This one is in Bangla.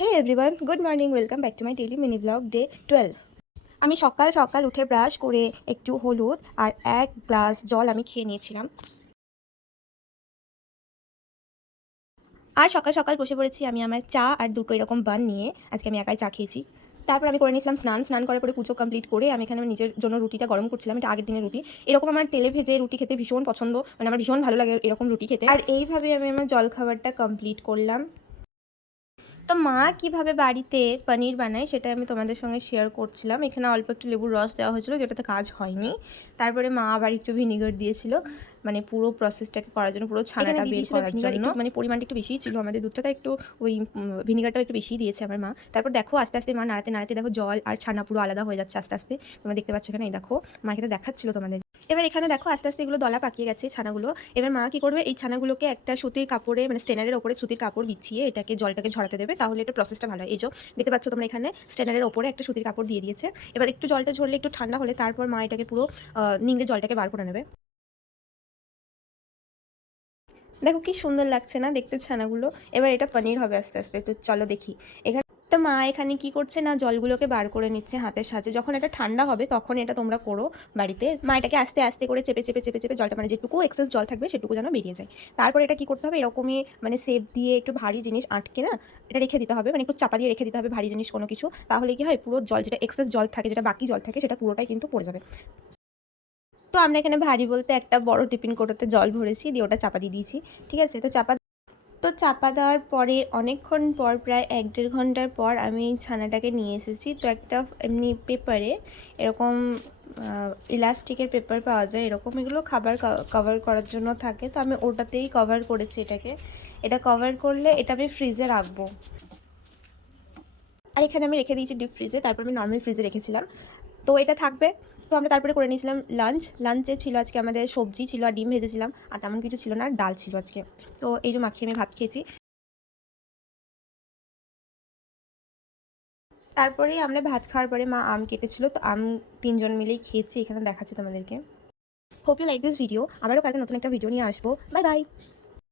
Hey everyone, good morning, welcome back to my daily mini blog day 12। আমি সকাল সকাল উঠে ব্রাশ করে একটু হলুদ আর 1 গ্লাস জল আমি খেয়ে নিয়েছিলাম। আর সকাল সকাল বসে পড়েছি আমি আমার চা আর দুটো এরকম বান নিয়ে। আজকে আমি একাই চা খেয়েছি। তারপর আমি করে নিয়েছিলাম স্নান করার পরে পুজো কমপ্লিট করে আমি এখানে আমার নিজের জন্য রুটিটা গরম করছিলাম। এটা আগের দিনের রুটি। এরকম আমার তেলে ভেজে রুটি খেতে ভীষণ পছন্দ, মানে আমার ভীষণ ভালো লাগে এরকম রুটি খেতে। আর এইভাবে আমি আমার জলখাবারটা কমপ্লিট করলাম। তো মা কীভাবে বাড়িতে পনির বানায় সেটা আমি তোমাদের সঙ্গে শেয়ার করছিলাম। এখানে অল্প একটু লেবুর রস দেওয়া হয়েছিল, যেটাতে কাজ হয়নি। তারপরে মা আবার একটু ভিনিগার দিয়েছিল, মানে পুরো প্রসেসটাকে করার জন্য, পুরো ছানাটা বের করার জন্য। মানে পরিমাণটা একটু বেশিই ছিল, আমাদের দুধটা একটু ওই ভিনিগারটাও একটু বেশিই দিয়েছে আমার মা। তারপর দেখো আস্তে আস্তে মা নাড়াতে নাড়াতে দেখো জল আর ছানা পুরো আলাদা হয়ে যাচ্ছে আস্তে আস্তে। তোমরা দেখতে পাচ্ছ এখানে, এই দেখো মা এটা দেখাচ্ছিল তোমাদের। এবার এখানে দেখো আস্তে আস্তে এগুলো দলা পাকিয়ে গেছে ছানাগুলো। এবার মা কি করবে, এই ছানাগুলোকে একটা সুতির কাপড়ে, মানে স্টেনারের ওপরে সুতির কাপড় বিছিয়ে এটাকে জলটাকে ঝরাতে দেবে, তাহলে এটা প্রসেসটা ভালো হয়। এই যে দেখতে পাচ্ছ তোমরা এখানে স্টেনারের ওপরে একটা সুতির কাপড় দিয়ে দিয়েছে। এবার একটু জলটা ঝরলে, একটু ঠান্ডা হলে তারপর মা এটাকে পুরো নিংড়ে জলটাকে বার করে নেবে। দেখো কি সুন্দর লাগছে না দেখতে ছানাগুলো। এবার এটা পনির হবে আস্তে আস্তে, তো চলো দেখি। এখানে তো মা এখানে কি করছে না, জলগুলোকে বার করে নিচ্ছে হাতের সাথে। যখন এটা ঠান্ডা হবে তখন এটা তোমরা করো বাড়িতে। মা এটাকে আস্তে আস্তে করে চেপে চেপে চেপে চেপে জলটা, মানে যেটুকু এক্সেস জল থাকবে সেটুকু যেন বেরিয়ে যায়। তারপর এটা কি করতে হবে, এরকমই মানে সেপ দিয়ে একটু ভারী জিনিস আটকে না এটা রেখে দিতে হবে, মানে একটু চাপা দিয়ে রেখে দিতে হবে ভারী জিনিস কোনো কিছু। তাহলে কি হয়, পুরো জল যেটা এক্সেস জল থাকে, যেটা বাকি জল থাকে, সেটা পুরোটাই কিন্তু পড়ে যাবে। তো আমরা এখানে ভারী বলতে একটা বড় টিফিন কৌটোতে জল ভরেছি, দিয়ে ওটা চাপা দিয়ে দিয়েছি। ঠিক আছে, তো চাপা দেওয়ার পরে অনেকক্ষণ পর, প্রায় 1-1.5 ঘন্টার পর আমি ছানাটাকে নিয়ে এসেছি। তো একটা এমনি পেপারে, এরকম ইলাস্টিকের পেপার পাওয়া যায় এরকম, এগুলো খাবার কভার করার জন্য থাকে। তো আমি ওটাতেই কভার করেছি এটাকে। এটা কভার করলে এটা আমি ফ্রিজে রাখবো। আর এখানে আমি রেখে দিয়েছি ডিপ ফ্রিজে, তারপর আমি নর্মাল ফ্রিজে রেখেছিলাম। তো এটা থাকবে। তো আমরা তারপরে করে নিয়েছিলাম লাঞ্চে ছিল আজকে আমাদের সবজি ছিল আর ডিম ভেজেছিলাম, আর তেমন কিছু ছিল না, আর ডাল ছিল আজকে। তো এই যে মাখিয়ে আমি ভাত খেয়েছি। তারপরেই আমরা ভাত খাওয়ার পরে মা আম কেটেছিল, তো আম 3জন মিলেই খেয়েছি। এখানে দেখাচ্ছি তোমাদেরকে। Hope you like this video. আবারও কালকে নতুন একটা ভিডিও নিয়ে আসবো। Bye by.